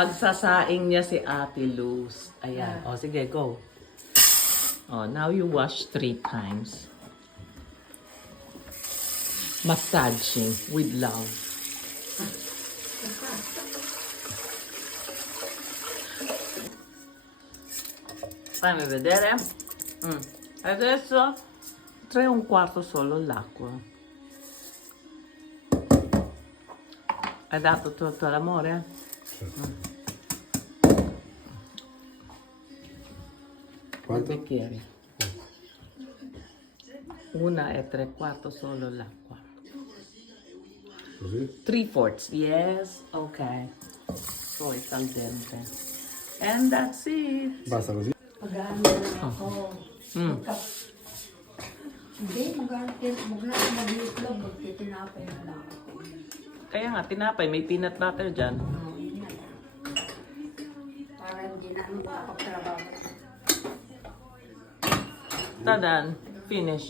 Pagsasaing niya si Ate Luz. Ayan. O, sige, go. Oh, now you wash three times. Massaging with love. Fammi vedere. Mm. Adesso tre e un quarto solo l'acqua. Hai dato tutto l'amore? Quanto? bicchieri. Una e tre quarto solo l'acqua. Così? Three fourths. Yes. Okay. So it's al dente. And that's it. Basta così? Ako. Mm. Hindi, mag-ano mag-itlog, magtitinapay na lang. Kaya nga, tinapay. May peanut butter dyan. Oo, yun na lang. Para hindi na ano makapagtrabaho. Tadan. Finish.